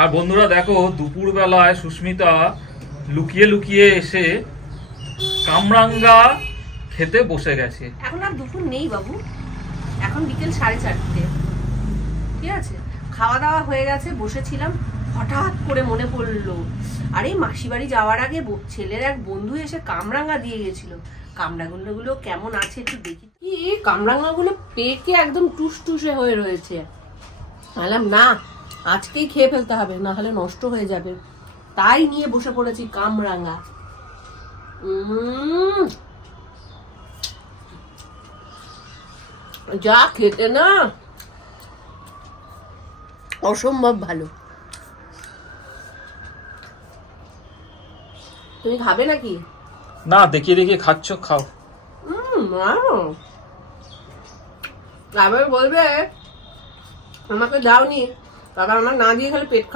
আর বন্ধুরা দেখো, দুপুর বেলায় সুস্মিতা লুকিয়ে লুকিয়ে এসে কামরাঙ্গা খেতে বসে গেছে। এখন আর দুপুর নেই বাবু, এখন বিকেল 4:30। ঠিক আছে, খাওয়া দাওয়া হয়ে গেছে, বসেছিলাম, হঠাৎ করে মনে পড়লো আরে মাসি বাড়ি যাওয়ার আগে ছেলের এক বন্ধু এসে কামরাঙ্গা দিয়ে গেছিল। কামরাঙ্গাগুলো কেমন আছে একটু দেখি। কি কামরাঙ্গাগুলো পেকে একদম টুসটুসে হয়ে রয়েছে। বললাম না, আজকেই খেয়ে ফেলতে হবে, না হলে নষ্ট হয়ে যাবে। তাই নিয়ে বসে পড়েছি কামরাঙ্গা। যা খেতে না, অসম্ভব ভালো। তুমি খাবে নাকি? না, দেখিয়ে দেখিয়ে খাচ্ছ, খাও। আবার বলবে আমাকে দাওনি, তারপর আমার না দিয়ে খালি পেট খারাপ।